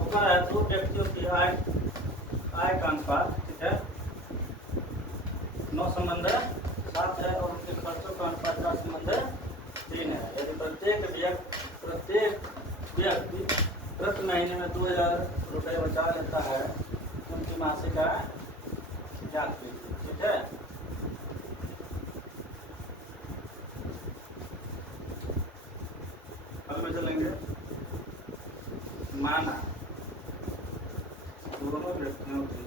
ऊपर है दो व्यक्तियों की आय का अनुपात, ठीक है, 9 संबंध 7 है और उनके खर्चों का अनुपात 4 संबंध 3 है। यदि प्रत्येक व्यक्ति प्रति महीने में 2000 रुपये बचा लेता है, उनकी मासिक आय ज्ञात कीजिए, ठीक है। अब में चलेंगे माना दोनों व्यक्तियों की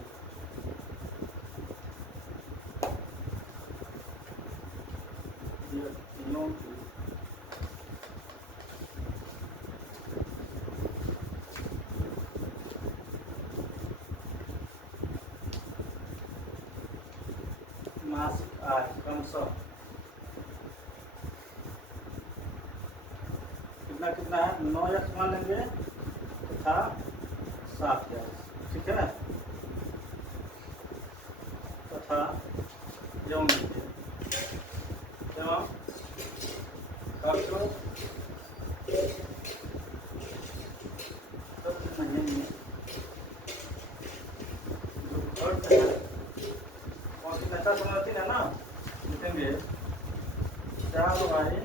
मासिक आय क्रमशः कितना है, 9x मान लेंगे तथा 7x, ठीक है, तथा एवं खर्चों प्रति महीने जो खर्च है कौन सी पैसा समझती है ना, लिखेंगे 4y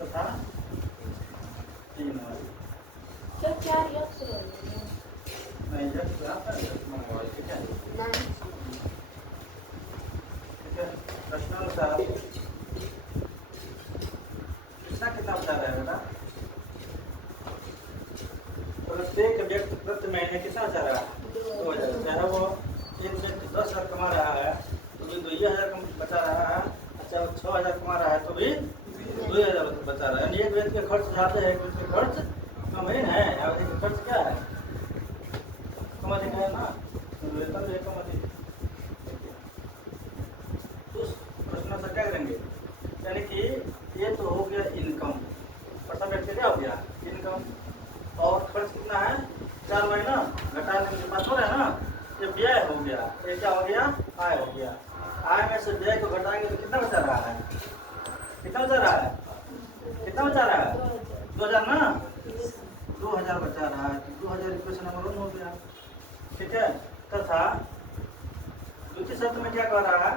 तथा 3y। क्या यक्ष नहीं यक्ष आता है, यक्ष मंगवाई, ठीक है, ठीक है। प्रश्नानुसार कितना बचा रहा है बेटा, प्रत्येक व्यक्ति प्रति महीने कितना बचा रहा है, 2000। चाहे वो एक व्यक्ति 10,000 कमा रहा है तो भी 2000 बचा रहा है, अच्छा 6000 कमा रहा है तो भी 2000 बचा रहा है। यानी एक व्यक्ति के खर्च ज्यादा है, एक व्यक्ति का खर्च कम ही है। अवधि का खर्च क्या है, कम अधिक है ना, वेतन भी कम अधिक। उस प्रश्न से क्या करेंगे, यानी कि ये तो हो गया इनकम, प्रथम व्यक्ति क्या हो गया इनकम, और खर्च कितना है 4 महीना घटाने के पास हो रहा है ना, ये व्यय हो गया, ये क्या हो गया आय हो गया। आय में से व्यय को घटाएंगे तो कितना बचा रहा है, कितना बचा रहा है, कितना बचा रहा है 2000 ना, 2000 बचा रहा है, 2000 इक्वेशन नंबर 1 हो गया, ठीक है। तथा दूसरी शर्त में क्या कर रहा है,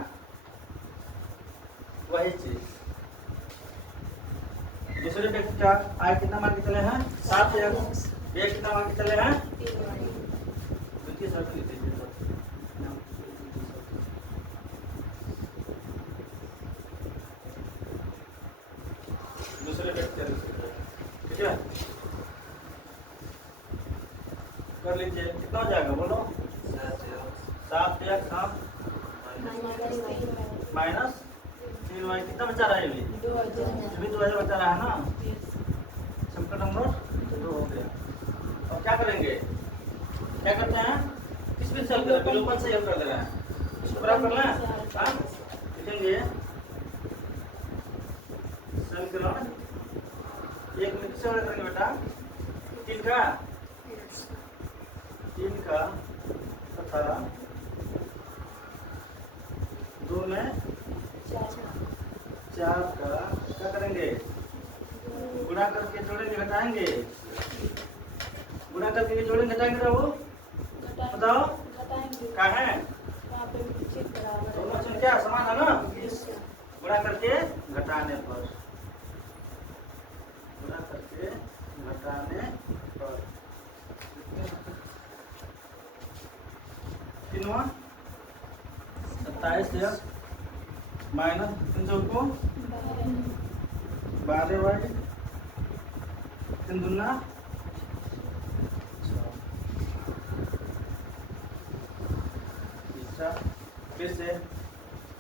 वही चीज दूसरे व्यक्ति का आय कितना मान के चले हैं 7x, व्यय कितना मान के चले हैं, दूसरी शर्त लिख दीजिए दूसरे व्यक्ति, ठीक है, कर लीजिए। कितना हो जाएगा बोलो, 7x माइनस 3y, कितना बचा रहा है, अभी 2000 बचा रहा है ना, संकट नंबर 2 हो गया। और क्या करेंगे, क्या करते हैं, किस भी सेल कर विलोपन से कर दे रहे हैं, इसको बराबर करना है, लिखेंगे समीकरण 1 में किससे बड़ा करेंगे बेटा, 3 का तथा 2 में 4 का क्या करेंगे, गुणा करके जोड़ेंगे घटाएंगे, गुणा करके जोड़ेंगे घटाएंगे, तो वो बताओ क्या है, दोनों चीज क्या समान है ना, गुणा करके घटाने पर, गुणा करके घटाने पर कितना 27x माइनस 300 को 12y 3 दूना 6, फिर से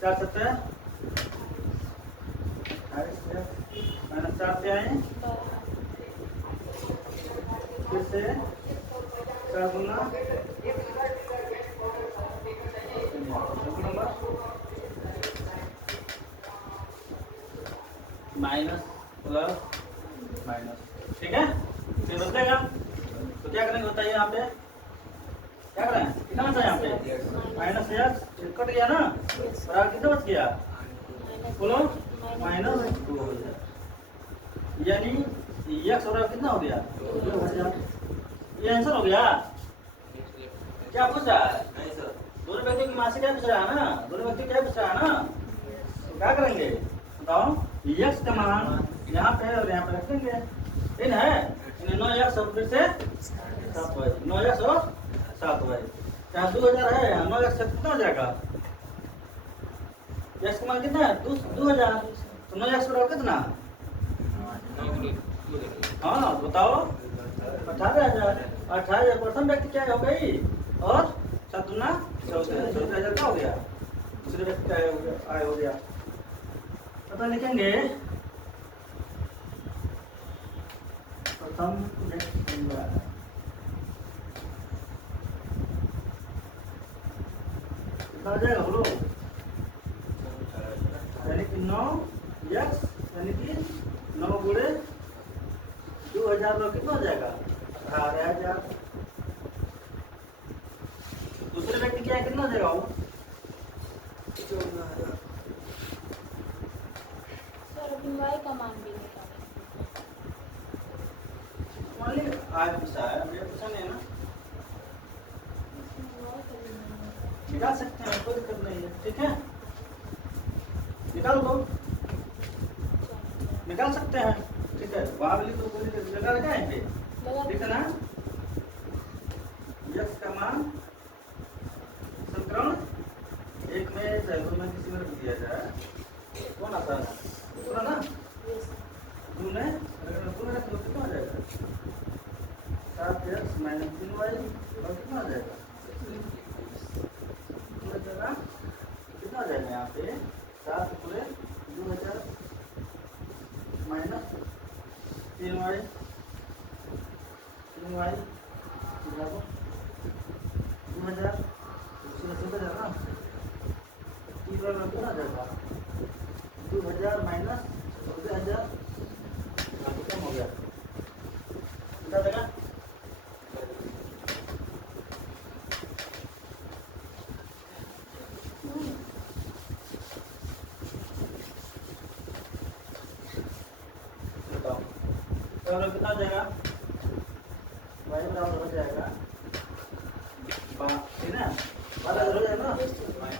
4 7 28 माइनस 4 से आए, फिर से 4 दूना माइनस प्लस माइनस, ठीक है, फिर बदलेगा तो क्या करेंगे बताइए, यहाँ पे क्या करें, कितना बचा यहाँ पे माइनस एक्स कट गया ना, और आगे कितना बच गया बोलो -2 हो जाए। यानी एक्स बराबर कितना हो गया 2000। ये आंसर हो गया। क्या पूछ रहा है? नहीं सर। दोनों व्यक्तियों की मासिक आय पूछ रहा है ना, दोनों व्यक्ति क्या पूछ रहा है ना, तो क्या करेंगे बताओ। एक्स का मान यहाँ पे और यहाँ पे रख देंगे। इन है इन्हें 9 एक्स और फिर से 7 वाई, 9 एक्स और 7 वाई। यहाँ 2000 है, यहाँ 9 एक्स कितना हो जाएगा? एक्स का मान कितना है 2000, तो 9 एक्स बराबर कितना? हाँ बताओ 18,000। 18,000 प्रथम व्यक्ति क्या हो गई और 7 दूना 14,000 क्या हो गया? दूसरे व्यक्ति क्या आय हो गया। पता लिखेंगे प्रथम व्यक्ति कितना हो जाएगा बोलो। यानी कि 9 एक्स यानी कि 9 गुणे 2000 में कितना हो जाएगा 18,000। दूसरे व्यक्ति क्या कितना हो जाएगा वो 14,000। सर अभी y का मान भी निकालें। मान ली आज पूछा है, अब ये पूछा नहीं है ना, इसमें y का भी नहीं है। निकाल सकते हैं कोई दिक्कत नहीं है। ठीक है निकाल दो, निकाल सकते हैं। ठीक है वहां भी तो कोई जगह लगाएंगे ठीक है ना। एक्स का मान समीकरण 1 में चाहे 2 में किसी में रख दिया जाए कौन आता है पूरा ना। Yes. 2 में अगर 2 में रख दो कितना हो जाएगा 7x - 3y और कितना हो जाएगा कितना हो जाएगा यहाँ पे 7 पूरे 2000 माइनस 3y 2000 ना 3 कितना हो जाएगा 2000 माइनस 2000 कम हो गया कितना देगा। बताओ तो कितना हो जाएगा y बराबर हो जाएगा ठीक है 12,000 हो जाएगा ना,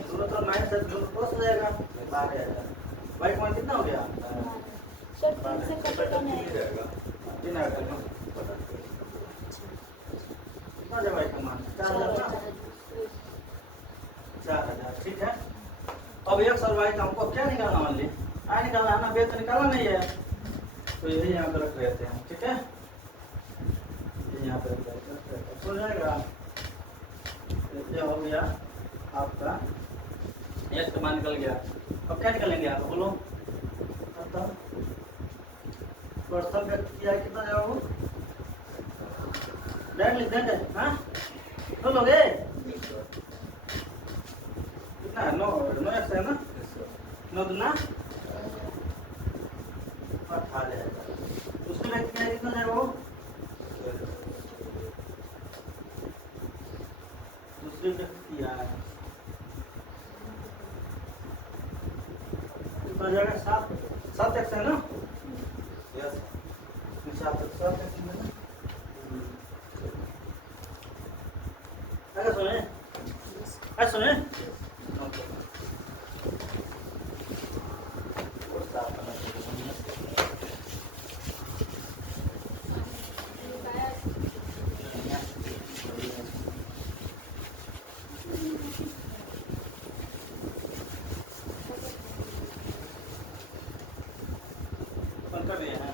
दोनों तरफ माइनस है दोनों प्लस हो जाएगा 12,000। y का मान कितना हो गया सर 3 से कटेगा नहीं। जाएगा। 3 आ गया कितना जब y का मान 4,000 ना 4,000। ठीक है अब x और y का हमको क्या निकालना मान ली आय निकालना है ना, बे तो निकाला नहीं है तो यही यहाँ पे रख लेते हैं। ठीक है ये यहाँ पे रख लेते हैं हो जाएगा। ये हो गया आपका x का मान निकल गया। अब क्या निकलेंगे आप बोलो। प्रथम व्यक्ति की आय कितना जाएगा वो डायरेक्ट लिख देंगे। हाँ तो लोगे कितना है 9 एक्स है ना 9 दूना 18,000। दूसरे व्यक्ति की आय कितना जाएगा वो दूसरे व्यक्ति की आय कितना जाएगा 7 एक्स है ना यस 7 एक्स है ना। सुने सुने कर रहे हैं